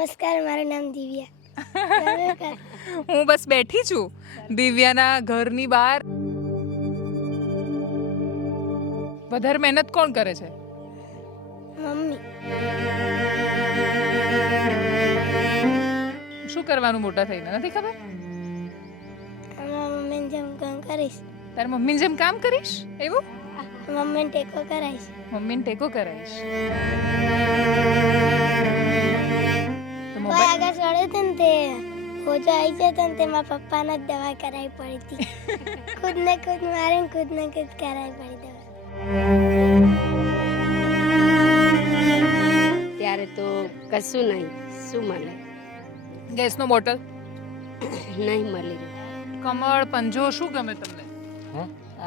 નમસ્કાર, મારું નામ દિવ્યા. હું બસ બેઠી છું દિવ્યાના ઘરની બહાર. વધારે મહેનત કોણ કરે છે? મમ્મી. શું કરવાનું મોટા થઈને નથી ખબર? મમ્મીને જેમ કામ કરીશ. તારી મમ્મીની જેમ કામ કરીશ એવું? મમ્મીને ટેકો કરાવીશ. મમ્મીને ટેકો કરાવીશ. કોઈ આગળ ચડ્યો હતો ને તે હોજો આવી જતો ને તેમાં પપ્પાને જ દવા કરાવી પડી હતી. ખુદ ને ખુદ મારીને ખુદ ને ખુદ કરાવી પડી દવા. ત્યારે તો કશું નહીં, શું મળે? ગેસનો બોટલ નહીં મળી. કમળ પંજો શું ગમે તમને?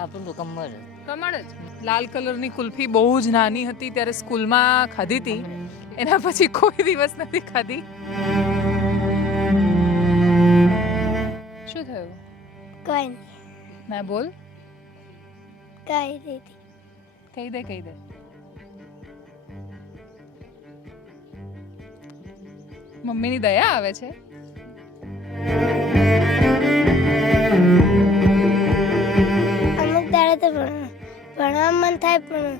આપણું તો કમર કમળ જ. લાલ કલરની કુલ્ફી બહુ જ નાની હતી ત્યારે સ્કૂલમાં ખાધી હતી, એના પછી કોઈ દિવસ નથી ખાધી. શું થયું? કોઈ નહીં, ના બોલ. કઈ રીતે કહી દે કહી દે. મમ્મીની દયા આવે છે. અમુક દાડે તો ભણવામાં મન થાય પણ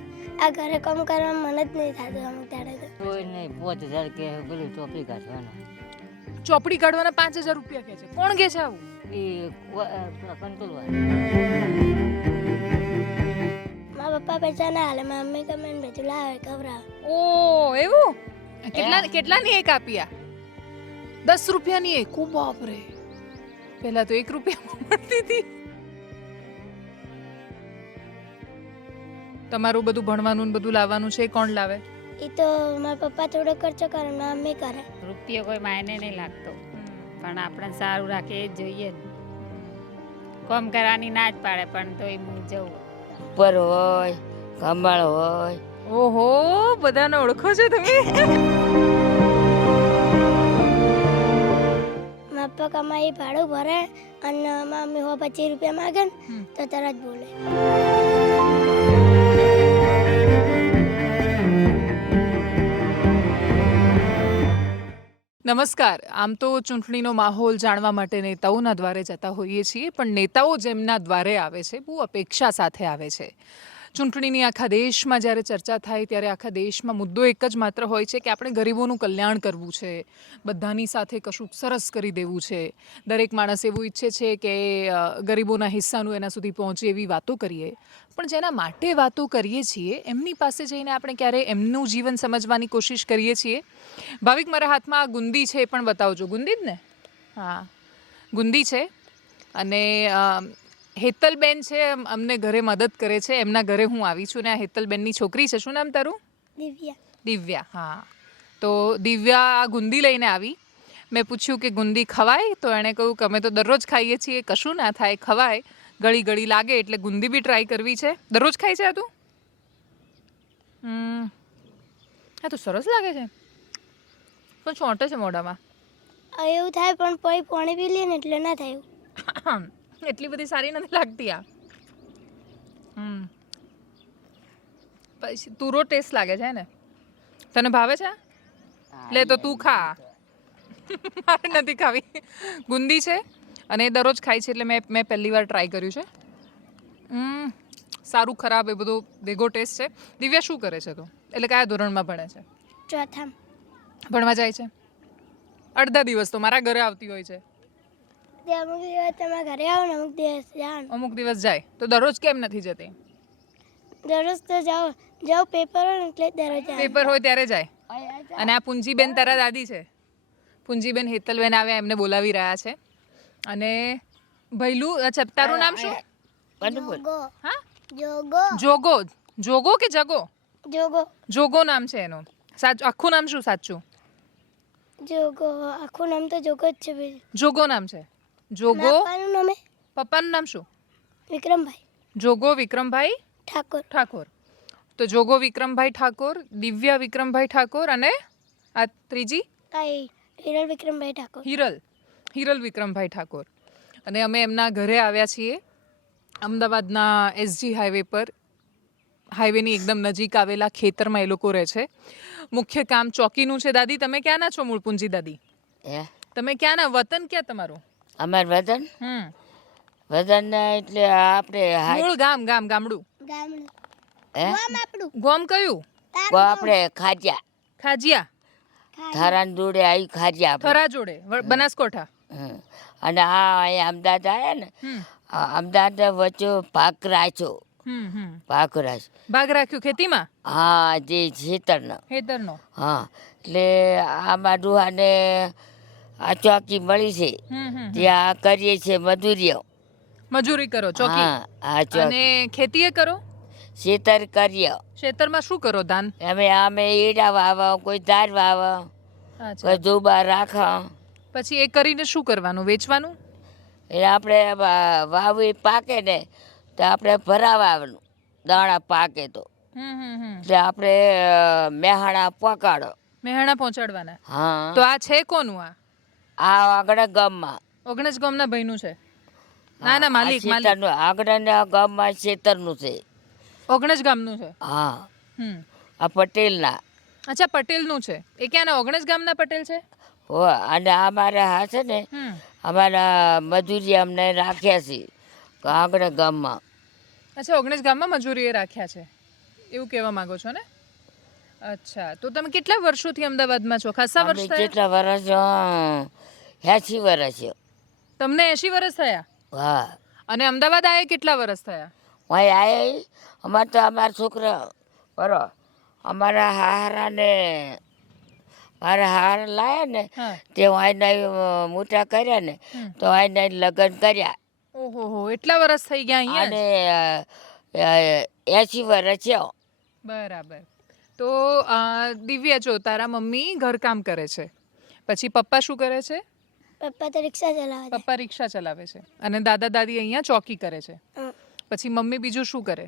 આ ઘરે કામ કરવામાં મન જ નહીં થતું. અમુક દાડે તો કોઈ નહીં 5000 કે પેલું ચોપડી કાઢવાના. ચોપડી કાઢવાના 5000 રૂપિયા કે છે. કોણ કે છે આવું? એ કંટ્રોલ મારા પપ્પા પૈસા ના હાલે, મારા મમ્મી ગમે ને બધું લાવે ખવડાવે. ઓ એવું? કેટલાની એક આપ્યા? 10 રૂપિયાની એક? ઓ બાપ રે, પહેલા તો 1 રૂપિયામાં મળતી હતી. તમારું બધું ભણવાનું ને બધું લાવવાનું છે, કોણ લાવે? એ તો મારા પપ્પા થોડો ખર્ચો કરે, મારા મમ્મી કરે. રૂપિયો કોઈ માયને નહીં લાગતો, પણ આપણે સારું રાખે એ જ જોઈએ ને. કોમ કરવાની ના જ પાડે પણ તોય હું જવું. ઉપર હોય, કમળ હોય. ઓહો, બધાને ઓળખો છો તમે? મારા પપ્પા કમાઈ ભાડું ભરે અને મારા મમ્મી 25 રૂપિયા માગે ને તો તરત બોલે. નમસ્કાર. આમ તો ચૂંટણીનો માહોલ જાણવા માટે નેતાઓના દ્વારે જતા હોઈએ છીએ, પણ નેતાઓ જેમના દ્વારે આવે છે બહુ અપેક્ષા સાથે આવે છે. ચૂંટણીની આખા દેશમાં જ્યારે ચર્ચા થાય ત્યારે આખા દેશમાં મુદ્દો એક જ માત્ર હોય છે કે આપણે ગરીબોનું કલ્યાણ કરવું છે, બધાની સાથે કશુંક સરસ કરી દેવું છે. દરેક માણસ એવું ઈચ્છે છે કે ગરીબોના હિસ્સાનું એના સુધી પહોંચે એવી વાતો કરીએ, પણ જેના માટે વાતો કરીએ છીએ એમની પાસે જઈને આપણે ક્યારે એમનું જીવન સમજવાની કોશિશ કરીએ છીએ? ભાવિક, મારા હાથમાં આ ગુંદી છે, પણ બતાવજો. ગુંદી જ ને? હા, ગુંદી છે. અને હેતલબેન છે, અમને ઘરે મદદ કરે છે. એમના ઘરે હું આવી છું ને આ હેતલબેનની છોકરી છે. શું નામ તારું? દિવ્યા. દિવ્યા. હા, તો દિવ્યા આ ગુંદી લઈને આવી. મેં પૂછ્યું કે ગુંદી ખવાય? તો એણે કહ્યું કે અમે તો દરરોજ ખાઈએ છીએ, કશું ના થાય, ખવાય. ગળી ગળી લાગે એટલે ગુંદી બી ટ્રાય કરવી છે. દરરોજ ખાય છે આ તું? હા, તો સરસ લાગે છે, પણ ચોંટે છે મોઢામાં. એવું થાય પણ પછી પાણી પી લે ને એટલે ના થાય. એટલી બધી સારી નથી લાગતી આ. પછી તુરો ટેસ્ટ લાગે છે ને? તને ભાવે છે? લે તો તું ખા. મારે નથી ખાવી. ગુંદી છે અને એ દરરોજ ખાય છે એટલે મેં પહેલી વાર ટ્રાય કર્યું છે. સારું ખરાબ એ બધું ભેગો ટેસ્ટ છે. દિવ્યા શું કરે છે તું? એટલે કયા ધોરણમાં ભણે છે? ચોથામ. ભણવા જાય છે? અડધા દિવસ તો મારા ઘરે આવતી હોય છે. અમુક દિવસ તમારા ઘરે આવો ને અમુક દિવસ જાઓ. અમુક દિવસ જાય તો દરરોજ કેમ નથી જતી? દરરોજ તો જાઓ પેપર હોય ને એટલે દરરોજ પેપર હોય ત્યારે જાય. અને આ પુંજીબેન તારા દાદી છે. પુંજીબેન હેતલબેન આવ્યા, એમને બોલાવી રહ્યા છે. અને ભૈલું, અચ્છા તારું નામ શું? જોગો. હા, જોગો. જોગો. જોગો કે જગો? જોગો. જોગો નામ છે એનું. સાચું આખું નામ શું? સાચું જોગો આખું નામ તો જોગો જ છે. જોગો નામ છે. જોગો. પપ્પાનું નામ પપ્પાનું નામ શું? વિક્રમભાઈ. જોગો વિક્રમભાઈ ઠાકોર. ઠાકોર. તો જોગો વિક્રમભાઈ ઠાકોર, દિવ્યા વિક્રમભાઈ ઠાકોર અને આ ત્રીજી હિરલ વિક્રમભાઈ ઠાકોર. હિરલ વિક્રમભાઈ ઠાકોર. અને અમે એમના ઘરે આવ્યા છીએ અમદાવાદના SG હાઈવે પર. હાઈવેની એકદમ નજીક આવેલા ખેતરમાં એ લોકો રહે છે. મુખ્ય કામ ચોકીનું છે. દાદી તમે ક્યાંના છો? મૂળપુંજી દાદી હે તમે ક્યાંના? વતન ક્યાં તમારું? અમાર વતન વતન એટલે આપણે મૂળ ગામ ગામડું ગામડું હે ગામ આપણું ગોમ કયું? આપણે ખાજ્યા ખાજિયા થારાન જોડે આવી ખાજ્યા આપણે. થરા જોડે બનાસકોઠા. હમ. અને આ અહીંયા અમદાવાદ આવ્યા ને હમ આ અમદાવાદ વચ્ચે ભાગ રાખ્યો ભાગ રાખ ભાગ રાખ્યું ખેતીમાં હા જે ખેતરનો ખેતરનો. હા એટલે આમાં ડુહાને આ ચોકી મળી છે ત્યાં કરીએ છીએ મજૂરીઓ. મજૂરી કરો ચોકી હા આ ચોકી અને ખેતીએ કરો. ખેતર કરીએ ખેતરમાં શું કરો? ધાન. અમે ઈડા વાવો કોઈ ધાર વાવો અચ્છા. કોઈ દુબા રાખો પછી એ કરીને શું કરવાનું? વેચવાનું? એટલે આપણે વાવી પાકે ને તો આપણે ભરાવાનું દાણા પાકે તો એટલે આપણે મેહાણા પકાડો. મહેણા પહોંચાડવાના. હા તો આ છે કોનું? આ આગળ ગામમાં ઓગણજ ગામના ભાઈનું છે? ના ના, માલિક માલિક ખેતરનું આગળના ગામમાં ખેતરનું છે. ઓગણજ ગામનું છે. હા હમ આ પટેલના અચ્છા, પટેલનું છે. એ ક્યાંના? ઓગણજ ગામના પટેલ છે. હો અને અમારા હા છે ને અમારા મજૂરી અમને રાખ્યા છે આગળ ગામમાં. અચ્છા, ઓગણજ ગામમાં મજૂરીએ રાખ્યા છે એવું કહેવા માંગો છો ને? અચ્છા, તો તમે કેટલા વર્ષોથી અમદાવાદમાં છો? ખાસા વર્ષ થયા? કેટલા વર્ષ 80 વર્ષ છે. તમને 80 વર્ષ થયા? હા અને અમદાવાદ આયા કેટલા વર્ષ થયા? અહીં આવ્યા અમારે તો અમારા છોકરા બરો અમારા હારાને મારા હાર લાયા ને હા. તે આઈને મોટા કર્યા ને તો આઈને લગ્ન કર્યા ઓહો હો, એટલા વર્ષ થઈ ગયા અહીંયા જ? અને 80 વર્ષ છે. બરાબર. તો દિવ્યા, જો તારા મમ્મી ઘરકામ કરે છે, પછી પપ્પા શું કરે છે? પપ્પા તો રિક્ષા ચલાવે છે. પપ્પા રિક્ષા ચલાવે છે અને દાદા દાદી અહીંયા ચોકી કરે છે. હમ. પછી મમ્મી બીજું શું કરે?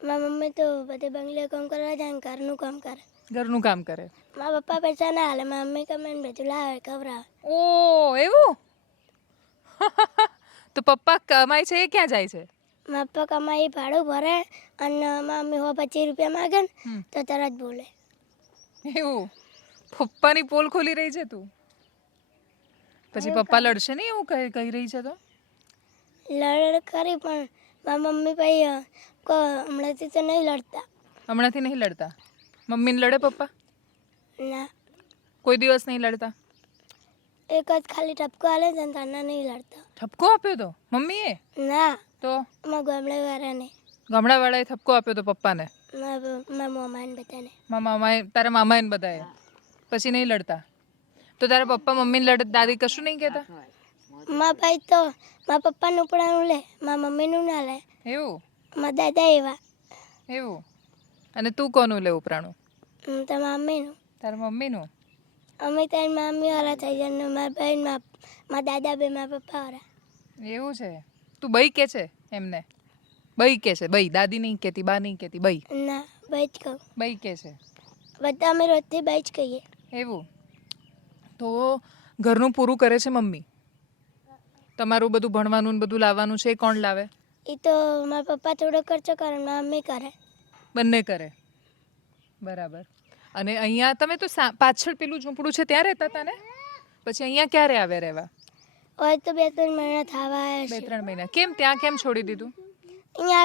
મારા મમ્મી તો બધે બંગલે કામ કરવા જાય ને ઘરનું કામ કરે. ઘરનું કામ કરે. મારા પપ્પા પૈસા ના હાલે, મારા મમ્મી કમાઈને બધું લાવે ખવડાવે. ઓ એવું? તો પપ્પા કમાય છે એ ક્યાં જાય છે? મારા પપ્પા કમાઈ ભાડું ભરે અને મારા મમ્મી 25 રૂપિયા માગે ને તો તરત બોલે. એવું? પપ્પાની પોલ ખોલી રહી છે તું? પછી પપ્પા લડશે નહીં એવું કહી રહી છે તો? લડ ખરી પણ મારા મમ્મી ભાઈ હમણાંથી તો નહીં લડતા. હમણાંથી નહીં લડતા? મમ્મીને લડે પપ્પા? ના, કોઈ દિવસ નહીં લડતા? એક જ ખાલી ટપકો હાલે છે ને તાના નહીં લડતા. ઠપકો આપ્યો તો મમ્મીએ? ના, તો મારા ગામડેવાળાને, ગામડાવાળાએ ઠપકો આપ્યો તો પપ્પાને? મારા મામાને બધાને. મામાએ, તારા મામાએ બધાએ? પછી નહીં લડતા? તો તારા પપ્પા મમ્મીને લડે, દાદી કશું નહીં કહેતા? મારા ભાઈ તો મારા પપ્પાનું ઉપડાનું લે, મારા મમ્મીનું ના લે. એવું? મારા દાદા એવા. એવું? અને તું કોનું લે ઉપરાણું? તો મારા મમ્મીનું. તારા મમ્મીનું? અમે ત્યાં મારા મમ્મીવાળા થઈ જાય ને મારા ભાઈ મારા દાદા બે મારા પપ્પાવાળા. એવું છે? તું બઈ કે છે એમને? બઈ કે છે? બઈ? દાદી નહીં કહેતી, બા નહીં કહેતી, બઈ? ના, ભાઈ જ કહું. બઈ કે છે? બધા અમે રોજથી ભાઈ જ કહીએ. એવું? તો ઘરનું પૂરું કરે છે મમ્મી? તમારું બધું ભણવાનું ને બધું લાવવાનું છે એ કોણ લાવે? એ તો મારા પપ્પા થોડો ખર્ચો કરે, મારા મમ્મી કરે. બંને કરે. બરાબર. અને અહીંયા તમે તો પાછળ પેલું ઝૂંપડું છે ત્યાં રહેતા હતા ને? પછી અહીંયા ક્યારે આવ્યા રહેવા? હોય તો 2-3 મહિના થવા આવ્યા છે. 2-3 મહિના. કેમ ત્યાં કેમ છોડી દીધું? અહીંયા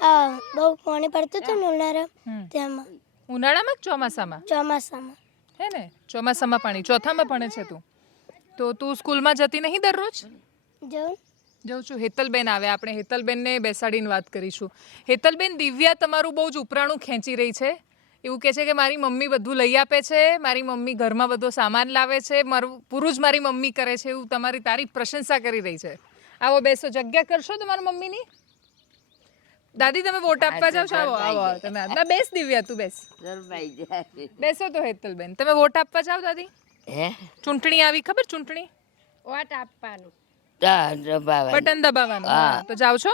આગળ બહુ પાણી પડતું હતું ને ઉનાળા તેમાં. ઉનાળામાં કે ચોમાસામાં? ચોમાસામાં. હે ને? ચોમાસામાં પાણી. ચોથામાં ભણે છે તું? તો તું સ્કૂલમાં જતી નહીં દરરોજ? જાઉં છું. હેતલબેન આવે, આપણે હેતલબેનને બેસાડીને વાત કરીશું. હેતલબેન, દિવ્યા તમારું બહુ જ ઉપરાણું ખેંચી રહી છે. એવું કહે છે કે મારી મમ્મી બધું લઈ આપે છે, મારી મમ્મી ઘરમાં બધો સામાન લાવે છે, મારું પૂરું જ મારી મમ્મી કરે છે, એવું તારી પ્રશંસા કરી રહી છે. આવો બેસો, જગ્યા કરશો તમારા મમ્મીની? દાદી તમે વોટ આપવા જાવ છો? આવો તમે. બેસ દિવ્યા, તું બેસ. બેસો તો હેતલબેન. તમે વોટ આપવા જાવ દાદી? ચૂંટણી આવી, ખબર ચૂંટણી? વોટ આપવાનું. બટન દબાવવાનું. તો જાવ છો?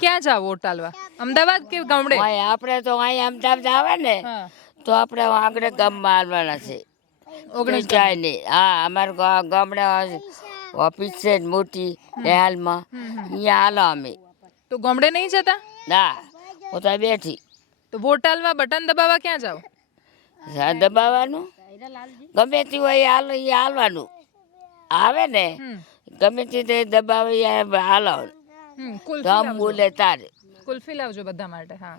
ક્યાં જાવ વોટ આલવા? અમદાવાદ કે ગામડે? આપણે તો અહીં અમદાવાદ આવે ને તો આપણે આગળ ગામમાં આવવાના છે. જાય નહીં. હા, અમારા ગામડે ઓફિસ છે મોટી હાલમાં, અહીંયા હાલો અમે. તો ગામડે નહીં જતા? ના, હું તો બેઠી તો વોટ આલવા બટન દબાવવા ક્યાં જાઓ? હા, દબાવવાનું ગમે તે હોય એ હાલવાનું આવે ને ગમે તે દબાવે હાલવાનું તો આમ બોલે તારે કુલ્ફી લાવજો બધા માટે. હા,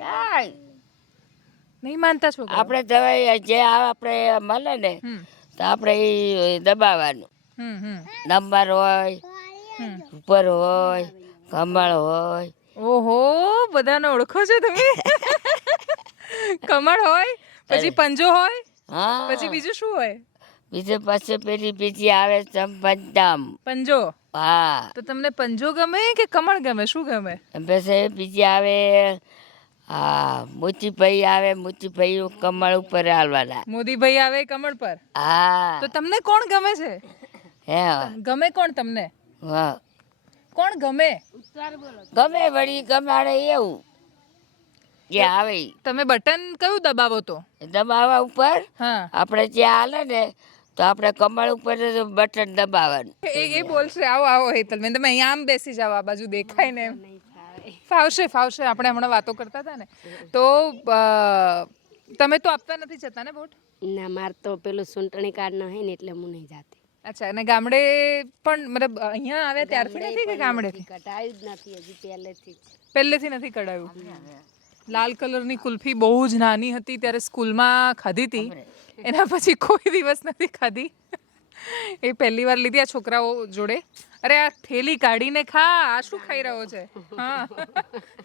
કાંઈ નહીં માનતા છોકરા. આપણે દવાઈ જે આપણે મળે ને તો આપણે એ દબાવવાનું. નંબર હોય, ઉપર હોય, કમળ હોય. ઓહો, બધાને ઓળખો છો તમે. કમળ હોય, પછી પંજો હોય, હા, પછી બીજું શું હોય? બીજે પછી પેલી બીજી આવે પંચામ. પંજો. હા, તો તમને પંજો ગમે કે કમળ ગમે, શું ગમે? પછી બીજી આવે હા મોચીભાઈ આવે, મોચીભાઈ કમળ ઉપર હાલવાના. મોદીભાઈ આવે કમળ પર. હા, તો તમને કોણ ગમે છે? હે ગમે કોણ તમને? હા, કોણ ગમે? ગમે વળી ગમાડે એવું જે આવે ઈ. તમે બટન કયું દબાવો તો? દબાવવા ઉપર હા, આપણે જે હાલે ને તો આપણે કમળ ઉપર બટન દબાવવાનું. એ બોલશે. આવો આવો હેતલ મેં, તમે અહીંયા આમ બેસી જાઓ, આ બાજુ દેખાય ને એમ. ફાવશે ફાવશે, આપણે હમણાં વાતો કરતા હતા ને. તો તમે તો આપતા નથી જતા ને વોટ? ના, મારે તો પેલું ચૂંટણી કાર્ડ ન હોય ને એટલે હું નહીં જાતી. અચ્છા, અને ગામડે પણ મતલબ અહીંયા આવ્યા ત્યારથી નથી કે ગામડેથી? કટાયું જ નથી હજી પહેલેથી જ. પહેલેથી નથી કઢાયું. લાલ કલરની કુલ્ફી બહુ જ નાની હતી ત્યારે સ્કૂલમાં ખાધી હતી, એના પછી કોઈ દિવસ નથી ખાધી. એ પહેલી વાર લીધી આ છોકરાઓ જોડે. અરે આ થેલી કાઢીને ખા, આ શું ખાઈ રહ્યો છે? હા,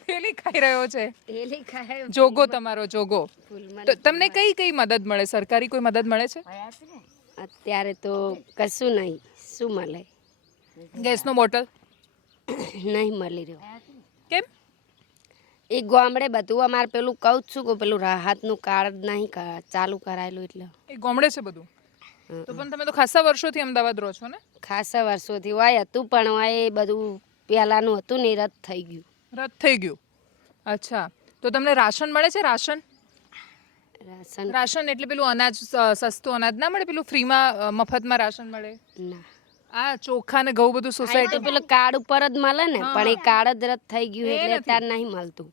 થેલી ખાઈ રહ્યો છે. પેલી ખાય જોગો તમારો જોગો. તો તમને કઈ કઈ મદદ મળે? સરકારી કોઈ મદદ મળે છે? અત્યારે તો કશું નહીં. શું મળે? ગેસનો બોટલ નહીં મળી રહ્યો. કેમ? એ ગામડે બધું અમારે પેલું કહું જ છું કે પેલું રાહતનું કાર્ડ નહીં ચાલુ કરાયેલું એટલે. એ ગામડે છે બધું? તો પણ તમે તો ખાસા વર્ષોથી અમદાવાદ રહો છો ને? ખાસા વર્ષોથી હોય હતું પણ હોય એ બધું પહેલાંનું હતું ને એ રદ થઈ ગયું. રદ થઈ ગયું. અચ્છા, તો તમને રાશન મળે છે? રાશન રાશન રાશન એટલે પેલું અનાજ, સસ્તું અનાજ ના મળે, પેલું ફ્રીમાં મફતમાં રાશન મળે. ના, આ ચોખા ને ઘઉં બધું તો સોસાયટી. પેલું કાર્ડ ઉપર જ મળે ને, પણ એ કાર્ડ જ રદ થઈ ગયું એટલે અત્યારે નહીં મળતું.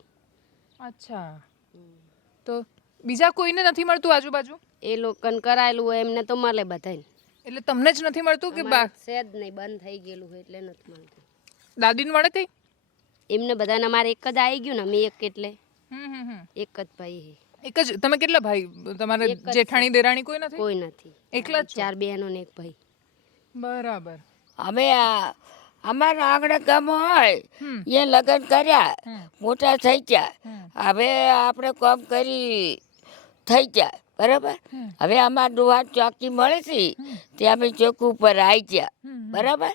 અચ્છા, તો બીજા કોઈને નથી મળતું આજુબાજુ? એ લોકોને કરાયેલું હોય એમને તો મળે બધાને. એટલે તમને જ નથી મળતું કે છે જ નહીં, બંધ થઈ ગયેલું હોય એટલે નથી મળતું. દાદીને મળે કઈ? એમને બધાને અમારે એક જ આવી ગયું ને, અમે એક એટલે એક જ ભાઈ. એક જ? તમે કેટલા ભાઈ? તમારે જેઠાણી દેરાણી કોઈ નથી? કોઈ નથી, એકલા જ છો? 4 બહેનો ને એક ભાઈ. બરાબર. અમે અમારા આંગણે ગામ હોય એ લગ્ન કર્યા, મોટા થઈ ગયા, હવે આપણે કામ કરી થઈ ગયા બરાબર. હવે અમારા ડોહા ચોકી મળે છે તે અમે ચોક ઉપર આવી ગયા બરાબર.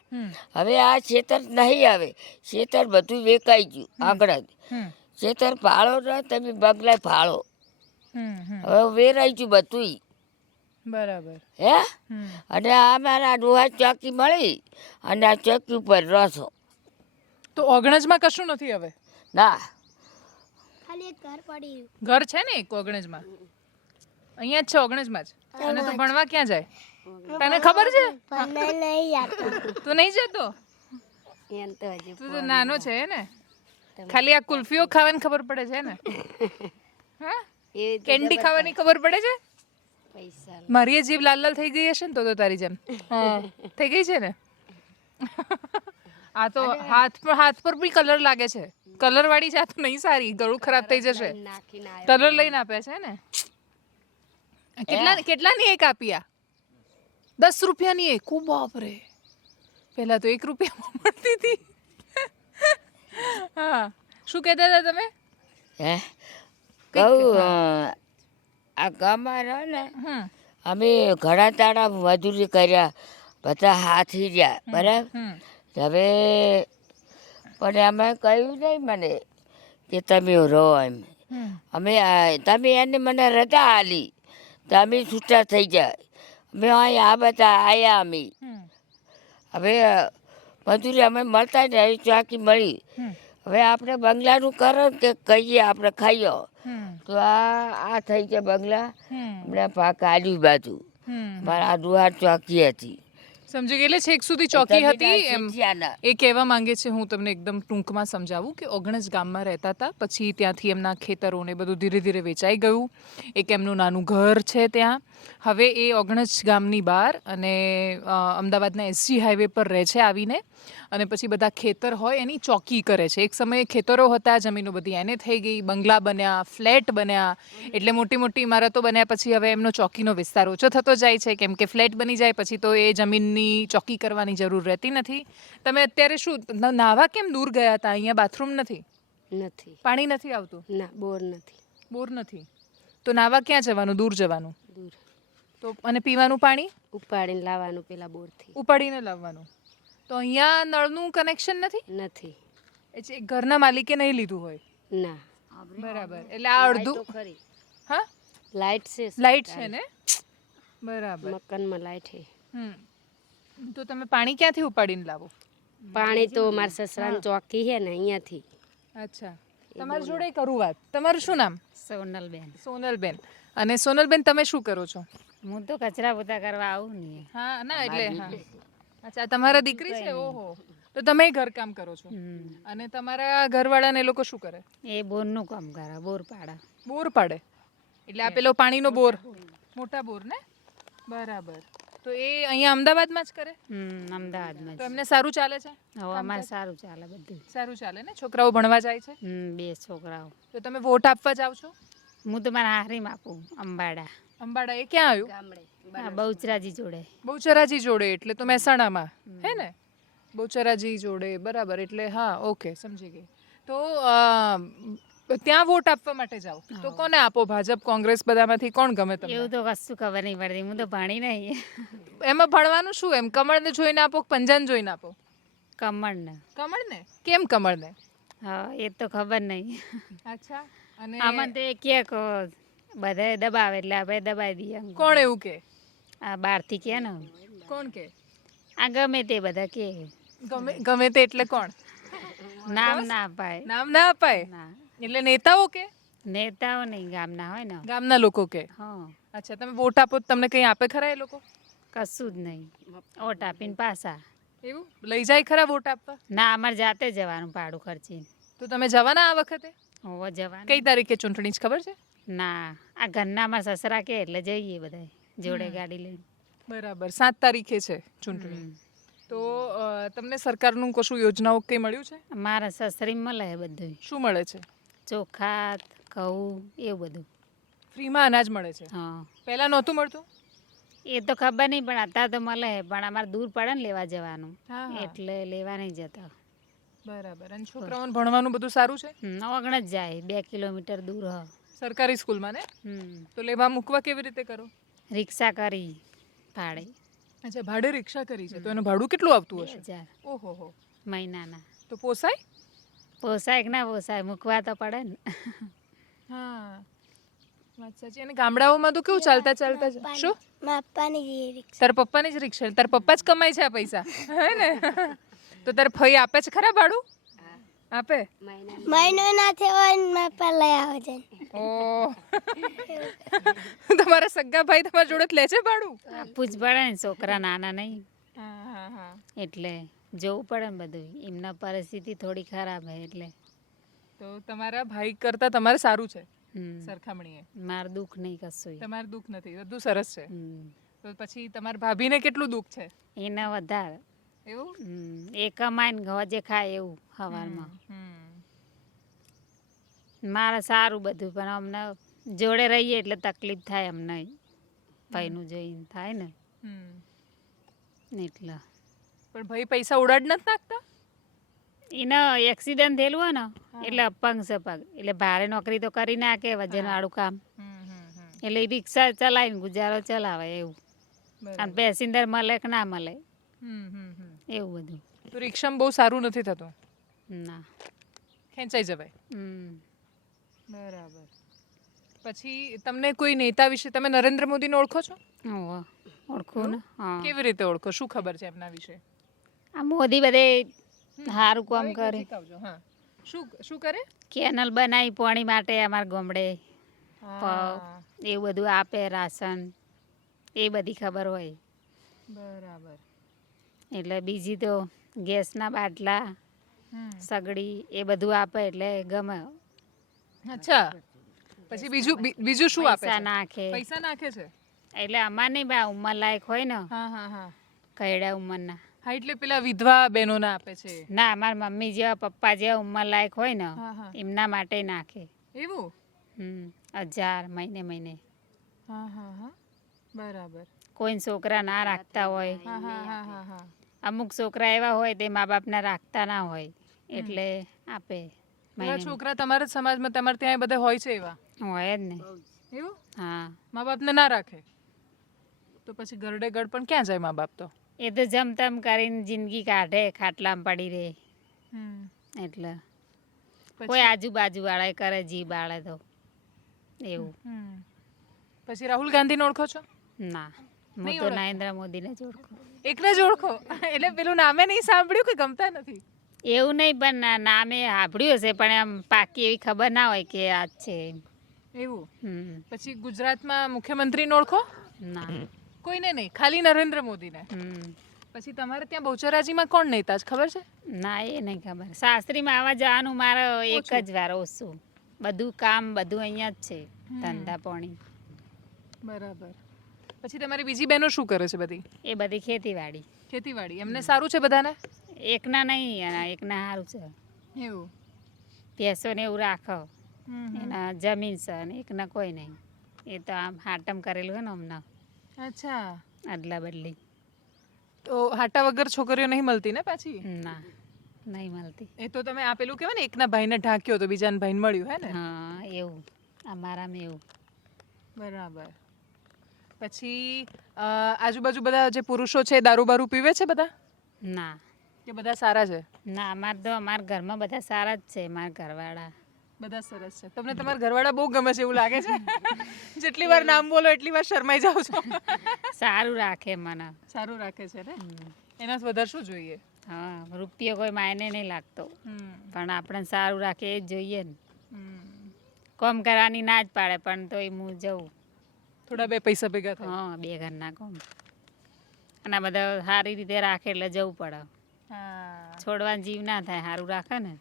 હવે આ ખેતર નહીં, આવે ખેતર બધું વેચાઈ ગયું આંગણે. ખેતર ફાળો ને તમે બંગલા ફાળો, હવે વેરાઈ ગયું બધું. બરાબર. હે, અને અમારા ડોહા ચોકી મળી અને આ ચોકી ઉપર રસો. તો ઓગણજમાં કશું નથી હવે? ના, ખાલી એક ઘર પડી રહ્યું. ઘર છે ને એક ઓગણજમાં? અહીંયા જ છે ઓગણજમાં જ. અને તું ભણવા ક્યાં જાય? તને ખબર છે? પણ નહીં જાતો. તું નહીં જતો? એમ તો હજી તું તો નાનો છે ને, ખાલી આ કુલ્ફીઓ ખાવાની ખબર પડે છે ને? હા, એ કેન્ડી ખાવાની ખબર પડે છે? પૈસા મારી એ જીભ લાલ લાલ થઈ ગઈ હશે ને તો તારી જેમ. હા, થઈ ગઈ છે ને? આ તો હાથ પર બી કલર લાગે છે. કલર વાળી જાત નહીં સારી, ગળું ખરાબ થઈ જશે. નાખીને કલર લઈને આપે છે ને? કેટલાની એક આપી આ? 10 રૂપિયાની એક? ઓ બાપ રે, પહેલા તો 1 રૂપિયામાં મળતી હતી. હા, શું કહેતા હતા તમે? હે કહું આ ગામમાં રહો ને, અમે ઘણા તાળા મજૂરી કર્યા, બધા હાથી રહ્યા બરાબર. હવે પણ અમે કહ્યું નહીં મને કે તમે રહો એમ. અમે તમે એને મને રજા આલી તો અમે છૂટા થઈ જાય. અમે અહીં આ બધા આવ્યા અમે. હવે મજૂરી અમે મળતા જ હવે ચોકી મળી. હવે આપણે બંગલાનું કરો કે કહીએ આપણે ખાઈઓ તો આ થઈ ગયા બંગલા. હમણાં પાક આલી બાજુ મારા ડોહા ચોકી હતી. સમજી ગઈ. એટલે છેક સુધી ચોકી હતી એમ સિંધિયાના. એ કહેવા માંગે છે. હું તમને એકદમ ટૂંકમાં સમજાવું કે ઓગણજ ગામમાં રહેતા હતા, પછી ત્યાંથી એમના ખેતરોને બધું ધીરે ધીરે વેચાઈ ગયું. એક એમનું નાનું ઘર છે ત્યાં. હવે એ ઓગણજ ગામની બહાર અને અમદાવાદના એસજી હાઈવે પર રહે છે આવીને, અને પછી બધા ખેતર હોય એની ચોકી કરે છે. એક સમયે ખેતરો હતા, જમીનો બધી એને થઈ ગઈ, બંગલા બન્યા, ફ્લેટ બન્યા, એટલે મોટી મોટી ઇમારતો બન્યા. પછી હવે એમનો ચોકીનો વિસ્તાર ઓછો થતો જાય છે, કેમ કે ફ્લેટ બની જાય પછી તો એ જમીનની ચોકી કરવાની જરૂર રહેતી નથી. તમે અત્યારે શું નાહવા કેમ દૂર ગયા હતા? અહીંયા બાથરૂમ નથી, નથી. પાણી નથી આવતું, ના, બોર નથી. બોર નથી, તો નાહવા ક્યાં જવાનું? દૂર જવાનું. દૂર તો અને પીવાનું પાણી ઉપાડીને લાવવાનું પેલા બોરથી. ઉપાડીને લાવવાનું. તો અહીંયા નળનું કનેક્શન નથી? નથી. એટલે ઘરના માલિકે નહીં લીધું હોય. ના. બરાબર. એટલે આ અડધું. ખરી હા, લાઈટ છે. લાઈટ છે ને? બરાબર. મકાનમાં લાઈટ છે. તો તમે પાણી ક્યાંથી ઉપાડીને લાવો? પાણી તો મારા સસરાની ચોકી છે ને અહીંયાથી. અચ્છા, તમારી જોડે કરું વાત. તમારું શું નામ? સોનલબેન. સોનલબેન. અને સોનલબેન, તમે શું કરો છો? હું તો કચરા પોતા કરવા આવું ને. હા, ના એટલે હા. અચ્છા, તમારા દીકરી છે? ઓહો. તો તમે ઘરકામ કરો છો. અને તમારા ઘરવાળાને એ લોકો શું કરે? એ બોરનું કામ કરે, બોર પાડા. બોર પાડે. એટલે આ પેલો પાણીનો બોર, મોટા બોર ને? બરાબર. તો એ અહીંયા અમદાવાદમાં જ કરે? અમદાવાદમાં તો એમને સારું ચાલે છે? હવે અમારે સારું ચાલે બધું. સારું ચાલે ને? છોકરાઓ ભણવા જાય છે? 2 છોકરાઓ. તો તમે વોટ આપવા જાવ છો? હું તો મારા હારીમાં આપું, અંબાડા. અંબાડા એ ક્યાં આવ્યું? ગામડે. હા, બહુચરાજી જોડે. બહુચરાજી જોડે, એટલે તો મહેસાણામાં હે ને? બહુચરાજી જોડે, બરાબર. એટલે હા, ઓકે, સમજી ગઈ. તો ત્યાં વોટ આપવા માટે જાઓ તો કોને આપો? ભાજપ, કોંગ્રેસ, બધામાંથી કોણ ગમે તમને? એવું તો કશું ખબર નહીં પડતી, હું તો ભણી નહીં. એમાં ભણવાનું શું? એમ કમળને જોઈને આપો, પંજાને જોઈને આપો? કમળને. કમળને? કેમ કમળને? હા, એ તો ખબર નહીં. અચ્છા. અને આમાં તો કે બધા દબાવે એટલે આપણે દબાવી દઈએ. કોણ એવું કે? આ બહારથી કે ને. કોણ કે? આ ગમે તે બધા કે. ગમે તે એટલે કોણ? નામ ના અપાય. નામ ના અપાય? ના, એટલે નેતાઓ કે? નેતાઓ નહીં, ગામના હોય ને. ગામના લોકો કે? હા. અચ્છા, તમે વોટ આપો તો તમને કંઈ આપે ખરા એ લોકો? કશું જ નહીં. ઓટ આપીને પાછા. એવું લઈ જાય ખરા વોટ આપવા? ના, અમારે જાતે જવાનું ભાડું ખર્ચીને. તો તમે જવાના આ વખતે? હોવો જવાનું. કઈ તારીખે ચૂંટણી છે ખબર છે? ના, આ ઘરના અમારા સસરા કે એટલે જઈએ બધા જોડે ગાડી લઈને. બરાબર. 7 તારીખે છે ચૂંટણી. તો તમને સરકારનું કશું યોજનાઓ કંઈ મળ્યું છે? મારા સસરી મળે બધું. શું મળે છે? ચોખા, ઘઉં, એવું બધું. ફ્રીમાં અનાજ મળે છે? હા. પહેલા નહોતું મળતું? એ તો ખબર નહીં, પણ અત્યારે તો મળે. પણ અમારે દૂર પડે ને લેવા જવાનું, હા, હા. એટલે લેવા નહીં જતા. બરાબર. અને છોકરાઓને ભણવાનું બધું સારું છે? ઓગણ જ જાય, 2 કિલોમીટર દૂર હ. સરકારી સ્કૂલમાં ને? તો લેવા મૂકવા કેવી રીતે કરો? રિક્ષા કરી ભાડે. અચ્છા, ભાડે રિક્ષા કરી છે. તો એનું ભાડું કેટલું આવતું હશે? 2000 ઓહો હો. મહિનાના. તો પોસાય? પોસાય કે ના પોસાય, મૂકવા તો પડે ને. હા, વાત સાચી. અને ગામડાઓમાં તો કેવું ચાલતા ચાલતા શું? માપવાની જ રિક્ષા. તારા પપ્પાની જ રિક્ષા? તારા પપ્પા જ કમાય છે આ પૈસા, હે ને? તો તારા ફઈ આપે છે ખરા ભાડું? આપે? મહિનો ના થયો હોય ને મારા પપ્પા લઈ આવે છે. ઓહ. તમારા સગા ભાઈ તમારા જોડે જ લે છે ભાડું? આપવું જ પડે ને, છોકરા નાના નહીં હા, હા, હા. એટલે જોવું પડે ને બધું. એમના પરિસ્થિતિ થોડી ખરાબ હે એટલે. તો તમારા ભાઈ કરતા તમારે સારું છે સરખામણીએ? માર દુઃખ નહીં કશું. તમારે દુઃખ નથી, બધું સરસ છે. હમ. તો પછી તમારા ભાભીને કેટલું દુઃખ છે? એના વધારે. એવું? એ કમાઈને ઘજે ખાય એવું સવારમાં. મારે સારું બધું, પણ અમને જોડે રહીએ એટલે તકલીફ થાય અમને. ભાઈનું જોઈને થાય ને એટલે. પણ ભાઈ પૈસા ઉડાડ નથી નાખતા? એને એક્સિડન્ટ થયેલું હોય ને એટલે અપંગ છે પગ, એટલે ભારે નોકરી તો કરી નાખે, વજન વાળું કામ. એટલે રિક્ષા ચલાવીને ગુજારો ચલાવે એવું. અને પેસેન્જર મળે કે ના મળે એવું બધું. તો રિક્ષામાં બહુ સારું નથી થતું? ના, ખેંચાઈ જવાય. બરાબર. પછી તમને કોઈ નેતા વિશે, તમે નરેન્દ્ર મોદીને ઓળખો છો? ઓળખું ને. હા. કેવી રીતે ઓળખો? શું ખબર છે એમના વિશે? આ મોદી બધે સારું કામ કરે. હા. શું કરે? કેનલ બનાવી પાણી માટે અમારા ગામડે, એવું બધું આપે, રાશન, એ બધી ખબર હોય. બરાબર. એટલે બીજી તો ગેસના બાટલા સગડી એ બધું આપે એટલે ગમે. અચ્છા, પછી બીજું શું આપે પૈસા છે? નાખે પૈસા નાખે છે. એટલે અમાર નહીં બા ઉંમર લાયક હોય ને હા હા હા કયડા ઉંમરના. હા, એટલે પેલા વિધવા બહેનોને આપે છે. ના અમારા મમ્મી જેવા પપ્પા જેવા ઉંમર લાયક હોય ને હા હા એમના માટે નાખે. એવું. 1000 મહિને. હા હા હા બરાબર. કોઈ છોકરા ના રાખતા હોય, હા હા હા હા હા અમુક છોકરા એવા હોય તે મા બાપના રાખતા ના હોય એટલે આપે. એવા છોકરા તમારા જ સમાજમાં તમારે ત્યાં બધા હોય છે એવા? હોય જ ને. એવું? હા, મા બાપને ના રાખે તો પછી ગરડે ગડ પણ ક્યાં જાય મા બાપ તો? એ તો જમતમ કરીને જિંદગી કાઢે, ખાટલામાં પડી રહે. એટલે કોઈ આજુબાજુ વાળા કરે જી બાળે તો એવું. પછી રાહુલ ગાંધીને ઓળખો છો? ના, હું તો નરેન્દ્ર મોદીને જ ઓળખું. એકને જ ઓળખો? એટલે પેલું નામે નહીં સાંભળ્યું કે ગમતા નથી? એવું નહીં, પણ નામે સાંભળ્યું હશે પણ આમ પાકી એવી ખબર ના હોય કે આ જ છે. એવું. હમ. પછી ગુજરાતમાં મુખ્યમંત્રીને ઓળખો? ના. કોઈને નહીં, ખાલી નરેન્દ્ર મોદીને. પછી તમારે ત્યાં બહુચરાજીમાં કોણ નેતા છે ખબર છે? ના, એ નહીં ખબર. શાસ્ત્રીમાં આવવા જવાનું મારે એક જ વાર ઓછું. બધું કામ બધું અહીંયા જ છે, ધંધા પાણી. બરાબર. પછી તમારી બીજી બહેનો શું કરે છે બધી? એ બધી ખેતીવાડી. ખેતીવાડી. એમને સારું છે બધાને? એકના નહીં, એકના સારું છે. એવું. ભેંસો ને એવું રાખો, એના જમીન છે અને એકના કોઈ નહીં. એ તો આમ હાટમ કરેલું હોય ને હમણાં. અચ્છા. અદલા બદલી. તો હાટા વગર છોકરીઓ નહીં મળતી ને પાછી? ના, નહીં મળતી. એ તો તમે આ પેલું કહેવાય ને એકના ભાઈને ઢાંક્યો તો બીજાના ભાઈને મળ્યું હે ને? હા, એવું અમારામાં એવું. બરાબર. પછી આજુબાજુ બધા જે પુરુષો છે દારૂ બારૂ પીવે છે બધા ના. કે બધા સારા છે? ના, અમારા ઘરમાં બધા સારા જ છે. મારા ઘરવાળા બધા સરસ છે. તમને તમારા ઘરવાળા બહુ ગમે છે એવું લાગે છે. જેટલી વાર નામ બોલો એટલી વાર શરમાઈ જાવ છો. સારું રાખે મને. સારું રાખે છે ને? એનાથી વધારે શું જોઈએ? હા, રૂપિયો કોઈ માયને નહીં લાગતો, પણ આપણે સારું રાખે એ જ જોઈએ ને. કોમ કરવાની ના જ પાડે પણ તોય હું જઉં. થોડા બે પૈસા ભેગા થાય. હા, બે ઘરના કોમ. અને આ બધા સારી રીતે રાખે એટલે જવું પડે. છોડવાનો જીવ ના થાય, સારું રાખે ને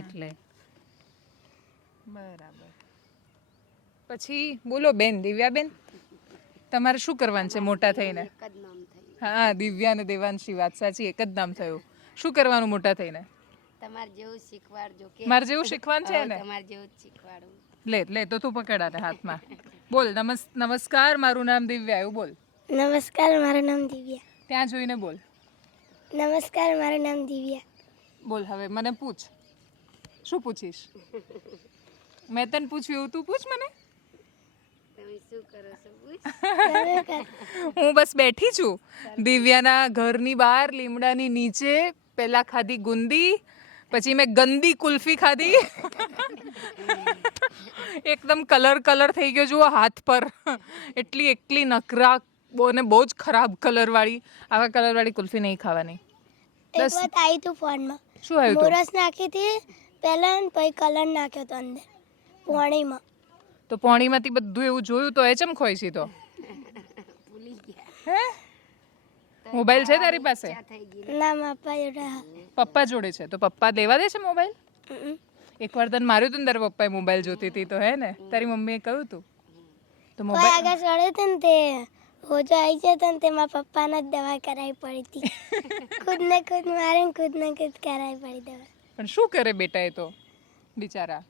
એટલે. બરાબર. પછી બોલો બેન, દિવ્યાબેન, તમારે શું કરવાનું છે મોટા થઈને? હા, દિવ્યા અને દેવાંશી, વાત સાચી, એક જ નામ થયું. શું કરવાનું મોટા થઈને? તમારે જેવું શીખવાડજો કે મારે જેવું શીખવાનું છે ને? તમારે જેવું જ શીખવાડું. લે તો તું પકડાને હાથમાં. બોલ, નમસ્કાર, મારું નામ દિવ્યા, એવું બોલ. નમસ્કાર, મારું નામ દિવ્યા. ત્યાં જોઈને બોલ. નમસ્કાર, મારું નામ દિવ્યા. બોલ હવે મને પૂછ. શું પૂછીશ? મેં તને પૂછ્યું એવું તું પૂછ મને. તમે શું કરો છો? હું બસ બેઠી છું દિવ્યાના ઘરની બહાર લીમડાની નીચે. પહેલા ખાધી ગુંદી, પછી મેં ગંદી કુલ્ફી ખાધી. એકદમ કલર થઈ ગયો જુઓ હાથ પર. એકલી નકરા ને બહુ જ ખરાબ કલરવાળી. આવા કલરવાળી કુલ્ફી નહીં ખાવાની. એક વાત આવી તું ફોનમાં. શું આવ્યું તું? મોરસ નાખી હતી પહેલા ને પછી કલર નાખ્યો તો અંદર પાણીમાં. તો પાણીમાંથી બધું એવું જોયું તો એ ચમ ખોઈ છે તો? હે? મોબાઈલ છે તારી પાસે? ના, મારા પપ્પા જોડે. પપ્પા જોડે છે તો પપ્પા દેવા દે છે મોબાઈલ? એકવાર તને માર્યું તું ને તારા પપ્પાએ મોબાઈલ જોતી હતી તો હે ને? તારી મમ્મીએ કહ્યું તું તો કોઈ મોબાઈલ આગળ ચડ્યું હતું ને તે હોજો આવી જતો ને તે મારા પપ્પાને જ દવા કરાવી પડી હતી. ખુદ ને ખુદ મારીને ખુદ ને ખુદ કરાવી પડી દવા. પણ શું કરે બેટા એ તો બિચારા.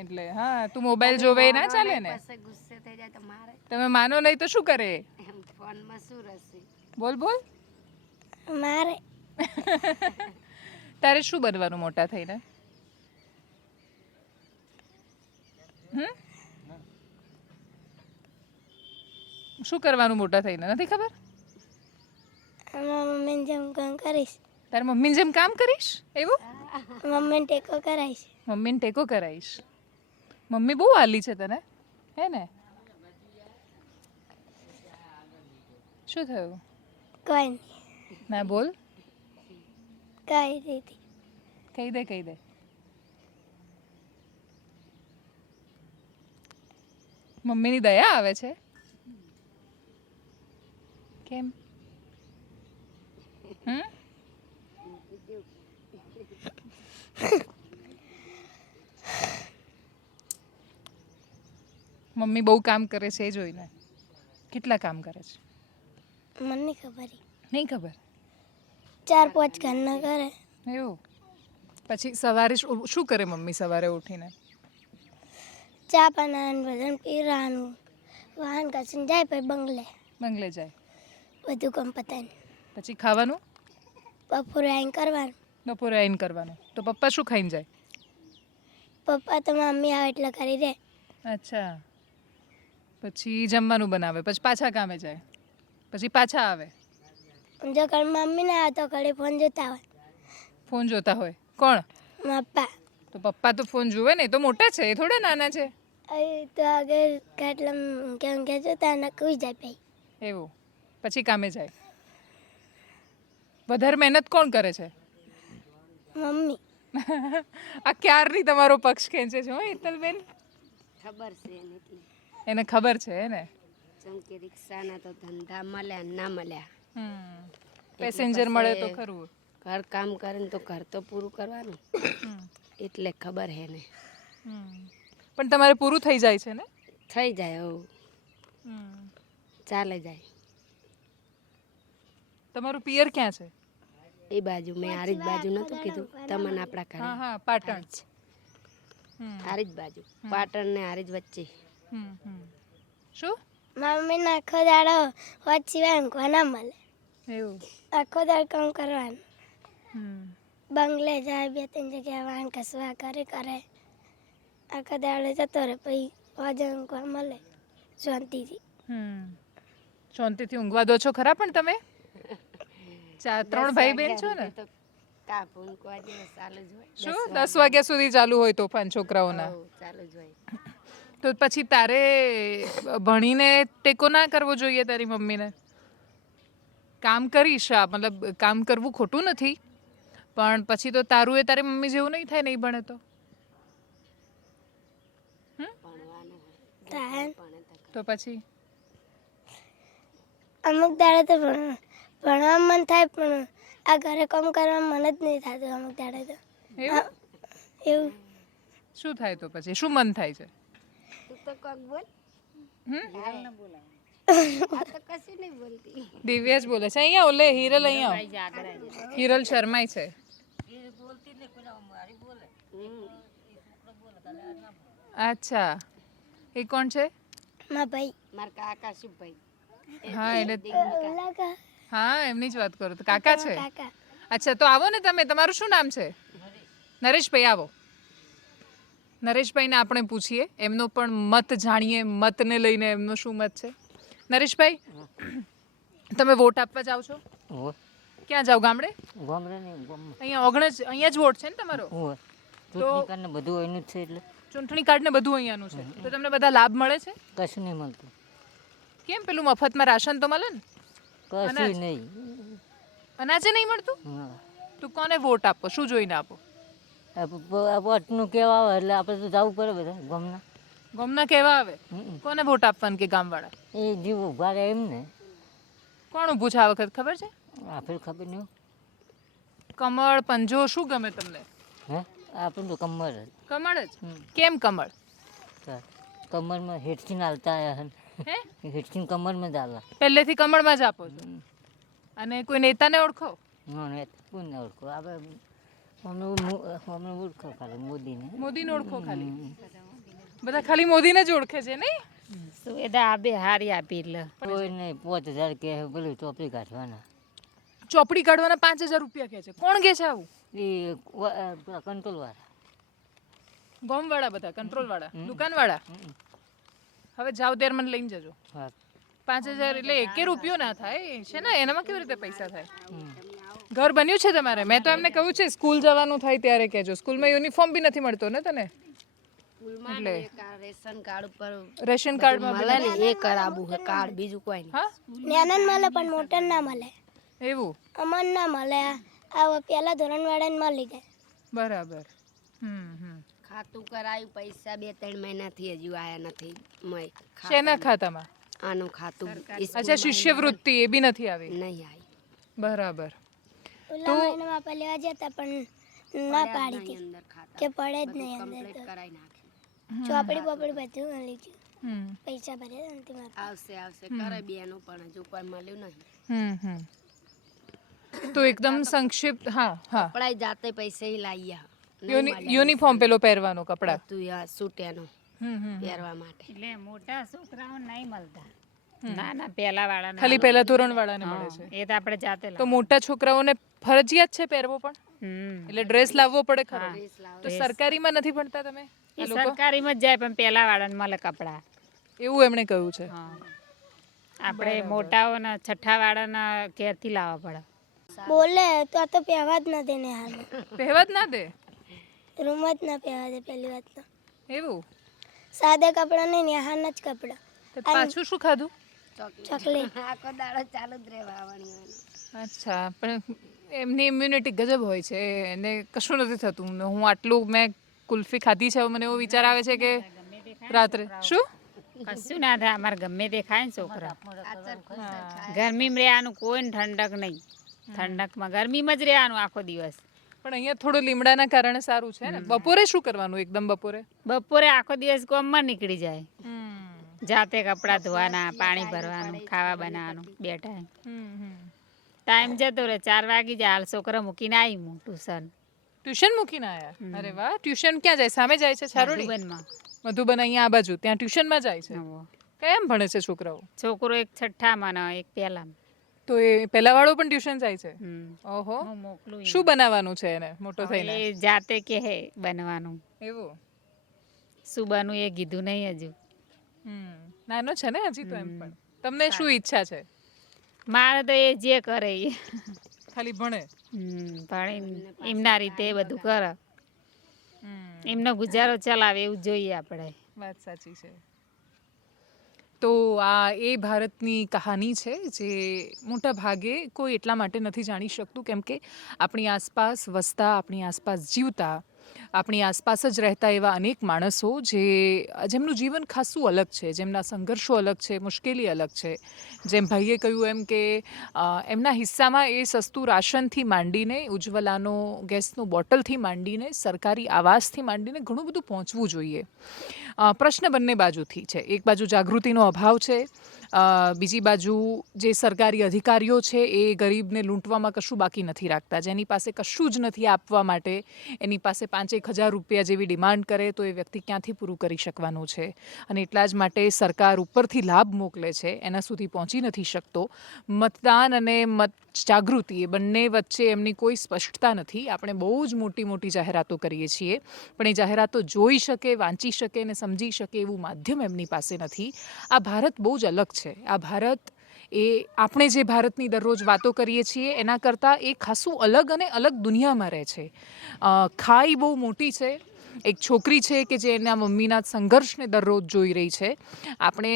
એટલે હા, તું મોબાઈલ જોવે ના ચાલે ને. ગુસ્સે થઈ જાય તો મારે તમે માનો નહીં તો શું કરે? ફોનમાં શું રસી? બોલ મારે તારે શું બનવાનું મોટા થઈને? શું કરવાનું મોટા થઈને નથી ખબર? મારા મમ્મીને જેમ કામ કરીશ. તારી મમ્મીને જેમ કામ કરીશ એવું? મમ્મીને ટેકો કરાવીશ. મમ્મીને ટેકો કરાવીશ. મમ્મી બહુ વાલી છે તને હે ને? શું થયું? કોઈ નહીં. ના બોલ. કઈ રીતે? કહી દે. મમ્મીની દયા આવે છે? કેમ? હમ મમ્મી બહુ કામ કરે છે એ જોઈને. કેટલા કામ કરે છે મને નહીં ખબર નહીં ખબર. 4-5 ઘરના કરે. એવું. પછી સવારે શું કરે મમ્મી સવારે ઉઠીને? ચા બનાવવાનું, ભજન પીવાનું, વાહન ઘસીને જાય, પછી બંગલે જાય. બધું કામ પતાવીને પછી ખાવાનું બપોરે આવીને કરવાનું. બપોરે આવીને કરવાનું. તો પપ્પા શું ખાઈને જાય? પપ્પા તો મમ્મી આવે એટલે કરી દે. અચ્છા. પછી જમવાનું બનાવે, પછી પાછા કામે જાય, પછી પાછા આવે. જો કઈ મમ્મી ના આવે તો ઘડી ફોન જોતા હોય. ફોન જોતા હોય કોણ? મારા પપ્પા. તો પપ્પા તો ફોન જુએ ને, એ તો મોટા છે, એ થોડા નાના છે. તો આગળ કેટલા ઊંઘે જોતા ને કુઈ જાય ભાઈ. એવું. પછી કામે જાય. વધારે મહેનત કોણ કરે છે? મમ્મી. આ ક્યારની તમારો પક્ષ ખેંચે છે હો હેતલબેન. ખબર છે એને એટલે એને ખબર છે ને. જેમ કે રિક્ષાના તો ધંધા મળ્યા ના મળ્યા. પેસેન્જર મળે તો ખરું. ઘર કામ કરે ને તો ઘર તો પૂરું કરવાનું એટલે ખબર હે ને. પણ તમારે પૂરું થઈ જાય છે ને? થઈ જાય ચાલે જાય. તમારું પિયર ક્યાં છે? એ બાજુ મેં આરી જ બાજુ નતું કીધું તમને આપણા ઘરે. હા હા પાટણ. આરી જ બાજુ પાટણ ને આરી જ વચ્ચે. શું? મમ્મીને આખો દાડો વાત સિવાય ઊંઘવા ના મળે. એવું. આખો દાડો કામ કરવાનું. બંગલે જાય, 2-3 જગ્યાએ વાહન ઘસવા કરે. આખો દાડો જતો રહે, પછી વાજે ઊંઘવા મળે શાંતિથી. શાંતિથી ઊંઘવા દો છો ખરા? પણ તમે 3 ભાઈ બહેન છો ને? શું 10 વાગ્યા સુધી ચાલુ હોય તોફાન છોકરાઓના? ચાલુ જ હોય. તો પછી તારે ભણીને ટેકો ના કરવો જોઈએ તારી મમ્મીને? કામ કરીશ, મતલબ કામ કરવું ખોટું નથી, પણ પછી તો તારું એ તારી મમ્મી જેવું નહીં થાય નહીં ભણે તો. તો પછી અમુક દાડે તો ભણવા મન થાય, પણ આ ઘરે કામ કરવા મન જ નહીં થતું અમુક દાડે તો. એવું. શું થાય તો પછી? શું મન થાય છે? દિવ્યા જ બોલે છે. અહીંયા ઓલે હિરલ, અહીંયા હિરલ શર્માય છે. અચ્છા, એ કોણ છે? મારા ભાઈ. મારા કાકા શુભભાઈ. હા એટલે ઓલા કા- હા એમની જ વાત કરો. તો કાકા છે? કાકા. અચ્છા, તો આવો ને તમે. તમારું શું નામ છે? નરેશભાઈ. આવો, નરેશભાઈને આપણે પૂછીએ, એમનો પણ મત જાણીએ, મતને લઈને એમનો શું મત છે. નરેશભાઈ, તમે વોટ આપવા જાઓ છો? ક્યાં જાઓ? ગામડે? અહીંયા ઓગણજ, અહીંયા જ વોટ છે ને તમારો? બધું એનું જ છે એટલે ચૂંટણી કાર્ડ ને બધું અહીંયાનું છે. તો તમને બધા લાભ મળે છે? કશું નહીં મળતું. કેમ? પેલું મફતમાં રાશન તો મળે ને? કશું નહીં. અનાજે નહીં મળતું? તો કોને વોટ આપો? શું જોઈને આપો? વોટનું કેવા આવે એટલે આપણે તો જવું પડે બધા ગામના. ગામના કેવા આવે? કોને વોટ આપવાનું કે ગામવાળા? એ જીવ ઉભા રહે એમ ને. કોણ ઊભું છે આ વખત ખબર છે? આપણે ખબર નહીં. કમળ, પંજો, શું ગમે તમને? હે આપણે તો કમર કમળ જ. કેમ કમળ? કમરમાં હેઠથી હાલતા આવ્યા હે? હેઠથી કમરમાં જ હાલા. પહેલેથી કમળમાં જ આપો છો. અને કોઈ નેતાને ઓળખો? કોને ઓળખો? આપણે અમને ઓળખો ખાલી મોદીને. મોદીને ઓળખો ખાલી? બધા ખાલી મોદીને જ ઓળખે છે નહીં? સુવિધા આપે હારી આપી એટલે કોઈ નહીં. 5000 કે પેલું ચોપડી કાઢવાના. ચોપડી કાઢવાના 5000 રૂપિયા કહે છે. કોણ કહે છે આવું? એ કંટ્રોલ વાળા, ગોમ વાળા, બધા કંટ્રોલ વાળા, દુકાન વાળા. હવે જાવ ત્યારે મને લઈને જજો. 5000 એટલે 1 રૂપિયો ના થાય છે ને, એનામાં કેવી રીતે પૈસા થાય? ઘર બન્યું છે તમારે? મેં તો એમને કહ્યું છે સ્કૂલ જવાનું થાય ત્યારે કહેજો. સ્કૂલમાં યુનિફોર્મ બી નથી મળતો ને તને? એટલે રેશન કાર્ડ ઉપર રેશન કાર્ડમાં મળે ને એ કરાવવું છે કાર્ડ, બીજું કોઈ નહીં. હા નાના મળે પણ મોટા ના મળે. એવું? અમન ના મળે. આ પહેલા ધોરણવાળાને મળી જાય. બરાબર. ખાતું કરાયું, પૈસા 2-3 મહિનાથી હજુ આયા નથી. શેના ખાતામાં? આનું ખાતું અચ્છા, શિષ્યવૃત્તિ એ બી નથી આવી? નહીં આવી. બરાબર. ઓલા મહિનામાં આપણે લેવા જતા પણ ના પાડી હતી અંદર ખાતા કે પડે જ નહીં અંદર કમ્પ્લીટ તો કરાવી નાખી. ચોપડી બોપડી બધું મળી ગયું હમ પૈસા ભર્યા અંતિમ આવશે કરે બેનું પણ હજુ કોઈ મળ્યું નહીં. તો એકદમ સંક્ષિપ્ત હા હા કપડાય જાતે પૈસે લાવી યુનિફોર્મ પેલો પહેરવાનો કપડા તું સૂટેનો પહેરવા માટે. એટલે મોટા છોકરાઓ નહીં મળતા, નાના પહેલા વાળા ખાલી પહેલા ધોરણ વાળાને મળે છે. એ તો આપણે જાતે તો મોટા છોકરાઓને ફરજિયાત છે પહેરવો પણ, હમ એટલે ડ્રેસ લાવવો પડે ખરો. તો સરકારીમાં નથી ભણતા તમે? એ સરકારીમાં જ જાય પણ પહેલા વાળાને મળે કપડા. એવું એમણે કહ્યું છે. આપણે મોટાઓના છઠ્ઠા વાળાના ઘેરથી લાવવા પડે. બોલે તો આ તો પહેવા જ નથી ને હાલમાં પહેવા જ ના દે રૂમ જ ના પહેવા દે પહેલી વાત તો એવું. સાદા કપડાં નહીં ને હારના જ કપડાં તો પાછું શું ખાધું? ચોકલેટ આખો દાડો ચાલુ જ રહેવાની. અચ્છા, પણ એમની ઇમ્યુનિટી ગજબ હોય છે, એને કશું નથી થતું. ને હું આટલું મેં કુલ્ફી ખાધી છે, મને એવો વિચાર આવે છે કે રાત્રે શું કશું ના થાય, અમારે ગમે તે ખાય ને છોકરા. ગરમીમાં રહેવાનું, કોઈ ઠંડક નહીં. ઠંડકમાં ગરમીમાં જ રહેવાનું આખો દિવસ. પણ અહીંયા થોડું લીમડાના કારણે સારું છે ને. બપોરે શું કરવાનું? એકદમ બપોરે આખો દિવસ કોમમાં નીકળી જાય. જાતે કપડાં ધોવાના, પાણી ભરવાનું, ખાવા બનાવવાનું, બે ટાઈમ જતો રહે. 4 વાગી જાય. હાલ છોકરા મૂકીને આવી હું ટ્યુશન. ટ્યુશન મૂકીને આવ્યા? અરે વાહ. ટ્યુશન ક્યાં જાય? સામે જાય છે છારોડી? મધુબનમાં. મધુબન અહીંયા આ બાજુ ત્યાં ટ્યુશનમાં જાય છે. કેમ ભણે છે છોકરાઓ? છોકરો એક છઠ્ઠામાં ને એક પહેલામાં. તો એ પહેલા વાળો પણ ટ્યુશન જાય છે? ઓહો. હું મોકલું. શું બનાવવાનું છે એને મોટો થઈને? એ જાતે કે હે બનવાનું. એવું શું બનવું એ કીધું નહીં હજુ. નાનો છે ને હજી તો. એમ પણ તમને શું ઈચ્છા છે? મારે તો એ જે કરે એ ખાલી ભણે? ભણી એમના રીતે એ બધું કરે, એમનો ગુજારો ચલાવે એવું જોઈએ આપણે. વાત સાચી છે. તો આ એ ભારતની કહાની છે જે મોટા ભાગે કોઈ એટલા માટે નથી જાણી શકતું કેમ કે આપણી આસપાસ વસતા, આપણી આસપાસ જીવતા, આપણી આસપાસ જ રહેતા એવા અનેક માણસો જેમનું જીવન ખાસું અલગ છે, જેમના સંઘર્ષો અલગ છે, મુશ્કેલી અલગ છે. જેમ ભાઈએ કહ્યું એમ કે એમના હિસ્સામાં એ સસ્તું રાશનથી માંડીને, ઉજ્જવલાનો ગેસનું બોટલથી માંડીને, સરકારી આવાસથી માંડીને ઘણું બધું પહોંચવું જોઈએ. પ્રશ્ન બંને બાજુથી છે. એક બાજુ જાગૃતિનો અભાવ છે, બીજી બાજુ જે સરકારી અધિકારીઓ છે એ ગરીબને લૂંટવામાં કશું બાકી નથી રાખતા. જેની પાસે કશું જ નથી આપવા માટે એની પાસે 5,000 રૂપિયા જેવી ડિમાન્ડ કરે તો એ વ્યક્તિ ક્યાંથી પૂરું કરી શકવાનું છે? અને એટલા જ માટે સરકાર ઉપરથી લાભ મોકલે છે, એના સુધી પહોંચી નથી શકતો. મતદાન અને મત જાગૃતિ એ બંને વચ્ચે એમની કોઈ સ્પષ્ટતા નથી. આપણે બહુ જ મોટી મોટી જાહેરાતો કરીએ છીએ પણ એ જાહેરાતો જોઈ શકે, વાંચી શકે અને સમજી શકે એવું માધ્યમ એમની પાસે નથી. આ ભારત બહુ જ અલગ છે. આ ભારત એ આપણે જે ભારતની દરરોજ વાતો કરીએ છીએ એના કરતાં એ ખાસું અલગ અને અલગ દુનિયામાં રહે છે. ખાઈ બહુ મોટી છે. એક છોકરી છે કે જે એના મમ્મીના સંઘર્ષને દરરોજ જોઈ રહી છે. આપણે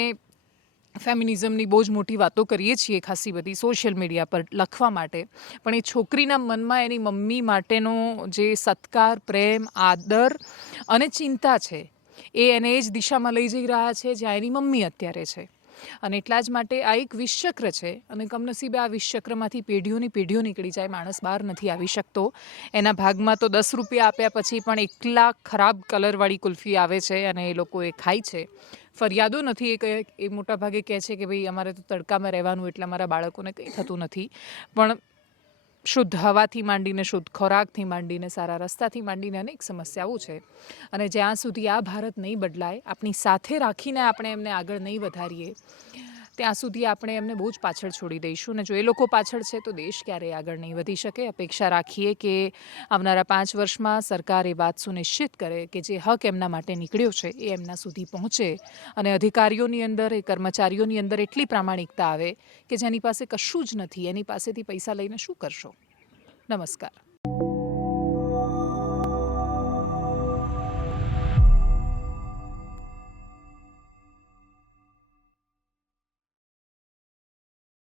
ફેમિનિઝમની બહુ જ મોટી વાતો કરીએ છીએ ખાસી બધી સોશિયલ મીડિયા પર લખવા માટે, પણ એ છોકરીના મનમાં એની મમ્મી માટેનો જે સત્કાર, પ્રેમ, આદર અને ચિંતા છે એ એને એ જ દિશામાં લઈ જઈ રહ્યા છે જ્યાં એની મમ્મી અત્યારે છે. અને એટલા જ માટે આ એક વિષચક્ર છે અને કમનસીબે આ વિષચક્રમાંથી પેઢીઓની પેઢીઓ નીકળી જાય. માણસ બહાર નથી આવી શકતો. એના ભાગમાં તો 10 રૂપિયા આપ્યા પછી પણ એકલા ખરાબ કલરવાળી કુલ્ફી આવે છે અને એ લોકો એ ખાય છે. ફરિયાદો નથી. એ મોટા ભાગે કહે છે કે ભાઈ અમારે તો તડકામાં રહેવાનું એટલે અમારા બાળકોને કંઈ થતું નથી. પણ શુદ્ધ હવાથી માંડીને, શુદ્ધ ખોરાકથી માંડીને, સારા રસ્તાથી માંડીને અનેક સમસ્યાઓ છે. અને જ્યાં સુધી આ ભારત નહીં બદલાય, આપણી સાથે રાખીને આપણે એમને આગળ નહીં વધારીએ ત્યાં સુધી આપણે એમને બહુ જ પાછળ છોડી દઈશું. અને જો એ લોકો પાછળ છે તો દેશ ક્યારેય આગળ નહીં વધી શકે. અપેક્ષા રાખીએ કે આવનારા 5 વર્ષમાં સરકાર એ વાત સુનિશ્ચિત કરે કે જે હક એમના માટે નીકળ્યો છે એ એમના સુધી પહોંચે અને અધિકારીઓની અંદર, એ કર્મચારીઓની અંદર એટલી પ્રામાણિકતા આવે કે જેની પાસે કશું જ નથી એની પાસેથી પૈસા લઈને શું કરશો? નમસ્કાર.